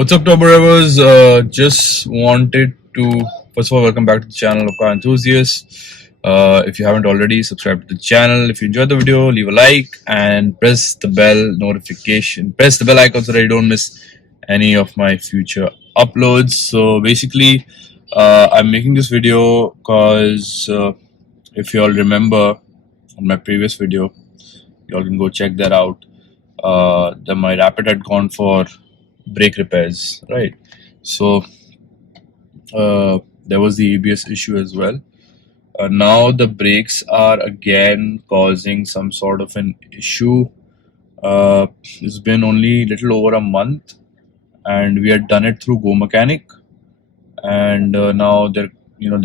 What's up, top ravers? Just wanted to first of all welcome back to the channel of car enthusiasts. If you haven't already, subscribe to the channel. If you enjoyed the video, leave a like and press the bell notification. Press the bell icon so that you don't miss any of my future uploads. So basically, I'm making this video because if you all remember on my previous video, you all can go check that out. Then my Rapid had gone for brake repairs, right? So there was the ABS issue as well. Now the brakes are again causing some sort of an issue. It's been only little over a month, and we had done it through Go Mechanic, and now they're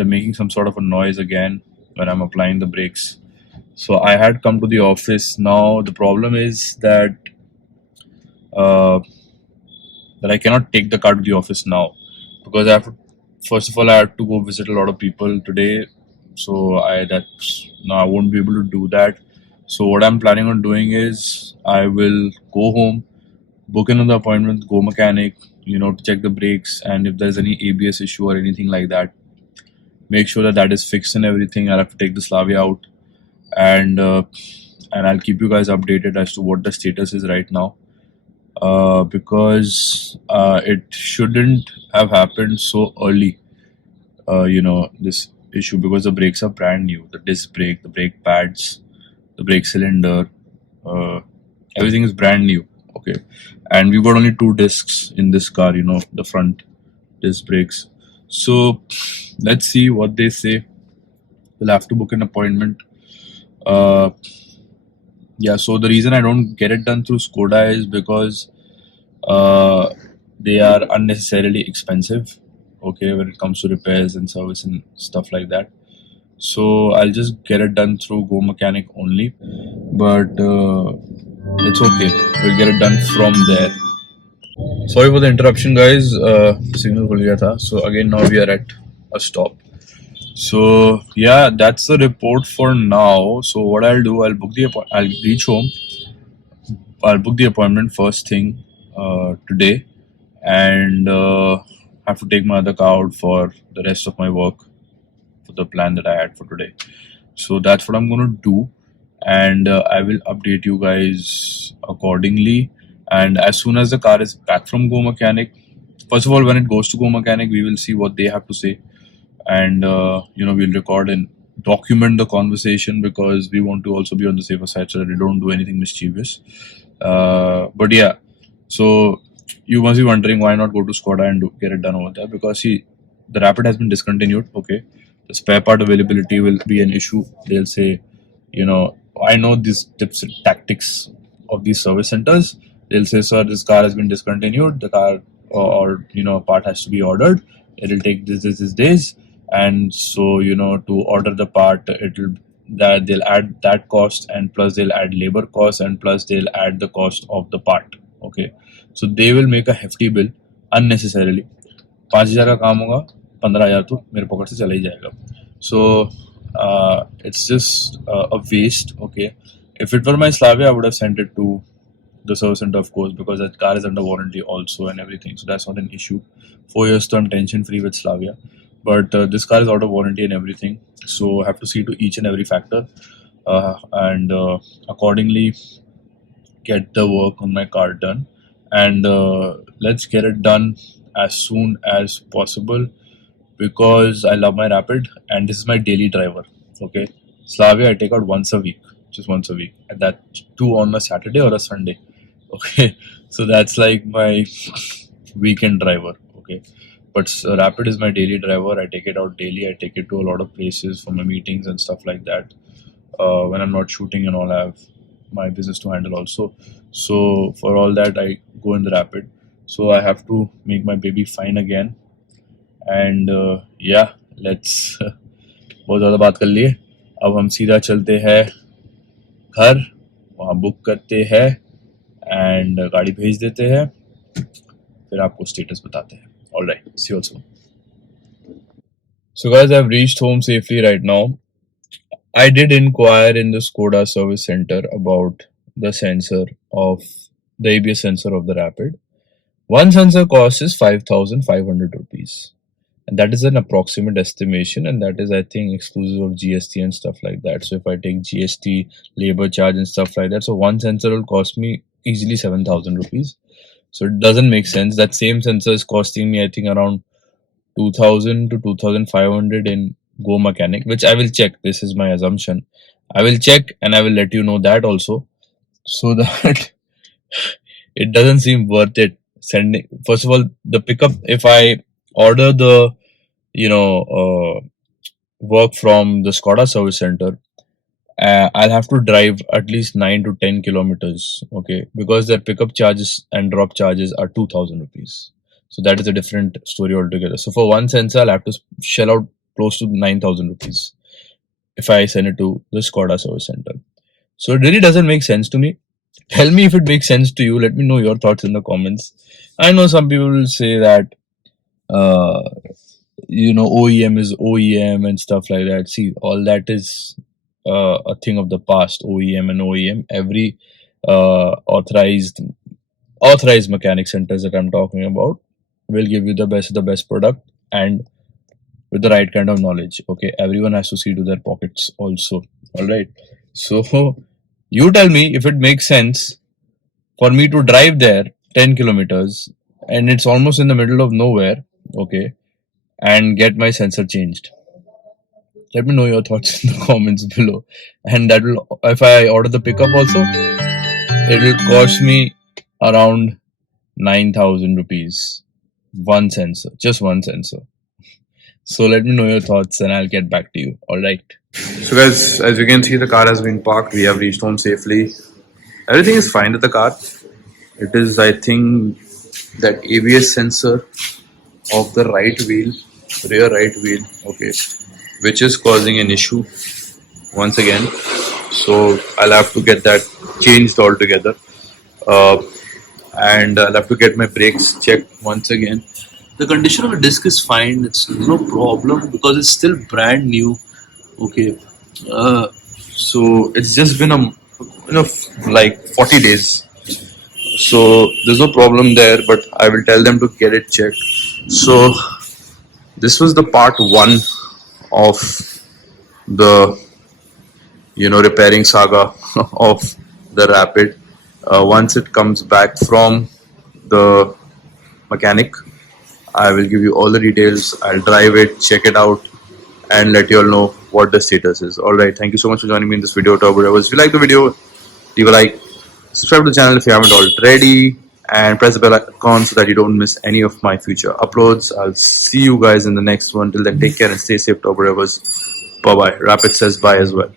making some sort of a noise again when I'm applying the brakes. So I had come to the office. Now the problem is that uh, I cannot take the car to the office now because I have to. First of all, I have to go visit a lot of people today, so I won't be able to do that. So what I'm planning on doing is I will go home, book another appointment, go mechanic, to check the brakes, and if there's any ABS issue or anything like that, make sure that is fixed and everything. I'll have to take the Slavia out, and I'll keep you guys updated as to what the status is right now. Because it shouldn't have happened so early. This issue, because the brakes are brand new. The disc brake, the brake pads, the brake cylinder, everything is brand new. Okay, and we've got only 2 discs in this car. The front disc brakes. So let's see what they say. We'll have to book an appointment. Uh, yeah. So the reason I don't get it done through Skoda is because they are unnecessarily expensive, okay, when it comes to repairs and service and stuff like that. So I'll just get it done through Go Mechanic only, but it's okay, we'll get it done from there. Sorry for the interruption, guys. Signal khul gaya tha. So again, now we are at a stop. So yeah, that's the report for now. So what I'll do, I'll reach home, I'll book the appointment first thing today, and have to take my other car out for the rest of my work for the plan that I had for today. So that's what I'm going to do, and I will update you guys accordingly. And as soon as the car is back from Go Mechanic, first of all, when it goes to Go Mechanic, we will see what they have to say, and we'll record and document the conversation because we want to also be on the safer side so that they don't do anything mischievous. But yeah, so you must be wondering why not go to Skoda and get it done over there, because see, the Rapid has been discontinued. Okay, the spare part availability will be an issue. They'll say, I know these tips and tactics of these service centers. They'll say, sir, this car has been discontinued. The car or a part has to be ordered. It'll take this days, and so to order the part, that they'll add that cost, and plus they'll add labor cost, and plus they'll add the cost of the part. Okay, so they will make a hefty bill unnecessarily. 5,000 का काम होगा, 15,000 तो मेरे pocket से चला ही जाएगा. So it's just a waste. Okay, if it were my Slavia, I would have sent it to the service center, of course, because that car is under warranty also and everything, so that's not an issue. 4 years term, tension free with Slavia, but this car is out of warranty and everything, so I have to see to each and every factor, and accordingly get the work on my car done, and let's get it done as soon as possible, because I love my Rapid and this is my daily driver. Okay, Slavia I take out once a week, just once a week, and that too on a Saturday or a Sunday. Okay, so that's like my weekend driver. Okay, but Rapid is my daily driver. I take it out daily. I take it to a lot of places for my meetings and stuff like that. When I'm not shooting and all, I have my business to handle also. So for all that, I go in the Rapid. So I have to make my baby fine again. And yeah, let's बहुत ज़्यादा बात कर लिए. अब हम सीधा चलते हैं घर, वहाँ बुक करते हैं एंड गाड़ी भेज देते हैं, फिर आपको स्टेटस बताते हैं. All right, see you also. So guys, I've reached home safely right now. I did inquire in the Skoda service center about the sensor of the ABS sensor of the Rapid, One sensor cost is 5,500 rupees. And that is an approximate estimation, and that is, I think, exclusive of GST and stuff like that. So if I take GST, labor charge, and stuff like that, so one sensor will cost me easily 7,000 rupees. So it doesn't make sense. That same sensor is costing me, I think, around 2,000 to 2,500 in Go Mechanic, which I will check. This is my assumption. I will check and I will let you know that also, so that it doesn't seem worth it sending. First of all, the pickup, if I order the, you know, work from the Skoda service center, I'll have to drive at least 9 to 10 kilometers, okay, because their pickup charges and drop charges are 2,000 rupees. So that is a different story altogether. So for one sensor, I'll have to shell out close to 9,000 rupees if I send it to the Skoda service center. So it really doesn't make sense to me. Tell me if it makes sense to you. Let me know your thoughts in the comments. I know some people will say that, uh, OEM is OEM and stuff like that. See, all that is a thing of the past. OEM and OEM. Every authorized mechanic centers that I'm talking about will give you the best product, and with the right kind of knowledge. Okay, everyone has to see to their pockets also. All right. So you tell me if it makes sense for me to drive there 10 kilometers, and it's almost in the middle of nowhere. Okay, and get my sensor changed. Let me know your thoughts in the comments below. And that will, if I order the pickup also, it will cost me around 9,000 rupees. One sensor, just one sensor. So let me know your thoughts and I'll get back to you. Alright. So guys, as you can see, the car has been parked. We have reached home safely. Everything is fine with the car. It is, I think, that ABS sensor of the right wheel, rear right wheel, okay, which is causing an issue once again. So I'll have to get that changed altogether, and I'll have to get my brakes checked once again. The condition of the disc is fine. It's no problem because it's still brand new. Okay, so it's just been like 40 days. So there's no problem there, but I will tell them to get it checked. So this was the part one of the repairing saga of the Rapid. Once it comes back from the mechanic, I will give you all the details. I'll drive it, check it out, and let you all know what the status is. Alright, thank you so much for joining me in this video, Turbo Drivers. If you like the video, leave a like, subscribe to the channel if you haven't already, and press the bell icon so that you don't miss any of my future uploads. I'll see you guys in the next one. Till then, take care and stay safe, Turbo Drivers. Bye bye. Rapid says bye as well.